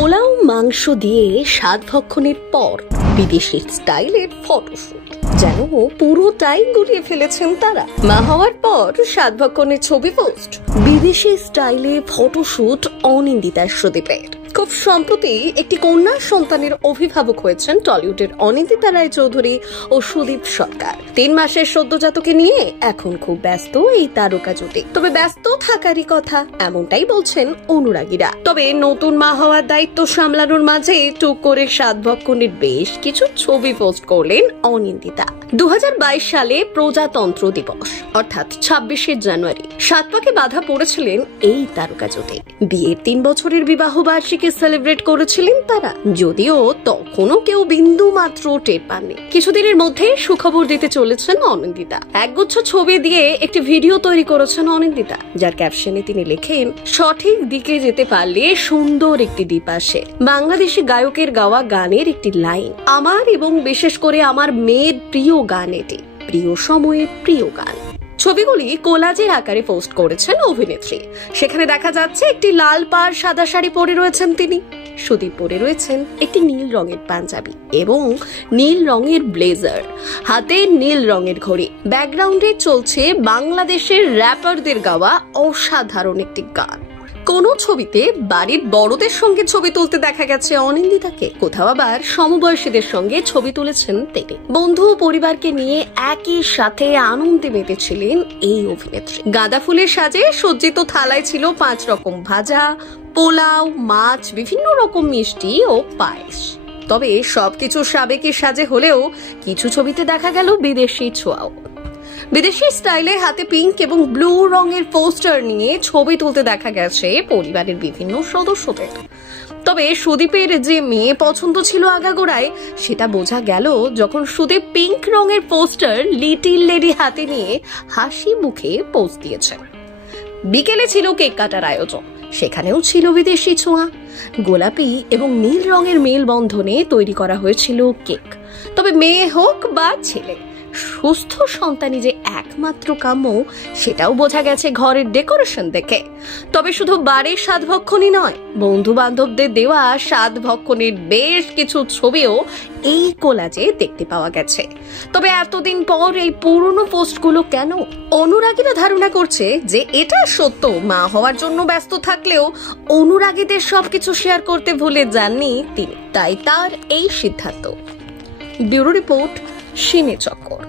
পোলাও মাংস দিয়ে স্বাদ ভক্ষণের পর বিদেশি স্টাইলের ফটোশুট যেন পুরোটাই গুলিয়ে ফেলেছেন তারা। মা হওয়ার পর স্বাদ ভক্ষণের ছবি পোস্ট, বিদেশি স্টাইলে ফটোশুট অনিন্দিতা সুদীপের। খুব সম্প্রতি একটি কন্যা সন্তানের অভিভাবক হয়েছেন টলিউডের অনিন্দিতা রায় চৌধুরী ও সুদীপ সরকার। 3 মাসের সদ্যজাতকে নিয়ে এখন খুব ব্যস্ত এই তারকা জুটি। তবে ব্যস্ত থাকারই কথা এমনটাই বলছেন অনুরাগীরা। তবে নতুন মা হওয়ার দায়িত্ব সামলানোর মাঝে টুক করে স্বাদ ভক্ষণের বেশ কিছু ছবি পোস্ট করলেন অনিন্দিতা। 2022 সালে প্রজাতন্ত্র দিবস অর্থাৎ 26শে জানুয়ারি সাত পাকে বাধা পড়েছিলেন এই তারকা জুটি। বিয়ের 3 বছরের বিবাহ বার্ষিকী সেলিব্রেট করেছিলেন তারা, যদিও তখনও কেউ বিন্দু মাত্র টের পাননি। কিছুদিনের মধ্যে সুখবর দিতে চলেছেন অনিন্দিতা। একগুচ্ছ ছবি দিয়ে একটি ভিডিও তৈরি করেছেন অনিন্দিতা, যার ক্যাপশনে তিনি লেখেন, সঠিক দিকে যেতে পারলে সুন্দর একটি দ্বীপ আসে। বাংলাদেশি গায়কের গাওয়া গানের একটি লাইন, আমার এবং বিশেষ করে আমার মেয়ের প্রিয় গান এটি, প্রিয় সময়ের প্রিয় গান। ছবিগুলি কোলাজের আকারে পোস্ট করেছেন অভিনেত্রী। সেখানে দেখা যাচ্ছে একটি লাল পাড় সাদা শাড়ি পরে রয়েছেন তিনি। সুদীপ পরে রয়েছেন একটি নীল রঙের পাঞ্জাবি এবং নীল রঙের ব্লেজার, হাতে নীল রঙের ঘড়ি। ব্যাকগ্রাউন্ডে চলছে বাংলাদেশের র্যাপারদের গাওয়া অসাধারণ একটি গান। কোন ছবিতে বাড়ির বড়দের সঙ্গে ছবি তুলতে দেখা গেছে অনিন্দিতাকে, কোথাও আবার সমবয়সীদের সঙ্গে ছবি তুলেছেন তিনি। বন্ধু ও পরিবারকে নিয়ে একই সাথে আনন্দে মেতেছিলেন এই অভিনেত্রী। গাঁদা ফুলের সাজে সজ্জিত থালায় ছিল 5 রকম ভাজা, পোলাও, মাছ, বিভিন্ন রকম মিষ্টি ও পায়েস। তবে সবকিছু সাবেকি সাজে হলেও কিছু ছবিতে দেখা গেল বিদেশি ছোঁয়াও। বিদেশি স্টাইলে হাতে পিঙ্ক এবং ব্লু রঙের পোস্টার নিয়ে ছবি তুলতে দেখা গেছে পরিবারের বিভিন্ন সদস্যদের। তবে সুদীপের যে মেয়ে পছন্দ ছিল আগাগোড়ায়, সেটা বোঝা গেল যখন সুদীপ পিঙ্ক রঙের পোস্টার লিটিল লেডি হাতে নিয়ে হাসি মুখে পোস্ট দিয়েছেন। বিকেলে ছিল কেক কাটার আয়োজন, সেখানেও ছিল বিদেশি ছোঁয়া। গোলাপি এবং নীল রঙের মেলবন্ধনে তৈরি করা হয়েছিল কেক। তবে মেয়ে হোক বা ছেলে, সুস্থ সন্তানই যে একমাত্র কাম্য, সেটাও বোঝা গেছে ঘরের ডেকোরেশন দেখে। তবে শুধু বাড়ির স্বাদ ভক্ষণই নয়, বন্ধু বান্ধবদের দেওয়া স্বাদ ভক্ষণের বেশ কিছু ছবিও এই কোলাজে দেখতে পাওয়া গেছে। তবে এতদিন পর এই পুরনো পোস্টগুলো কেন? অনুরাগীরা ধারণা করছে যে এটা সত্য, মা হওয়ার জন্য ব্যস্ত থাকলেও অনুরাগীদের সবকিছু শেয়ার করতে ভুলে যাননি তিনি, তাই তার এই সিদ্ধান্ত। ব্যুরো রিপোর্ট, সিনে চক্কর।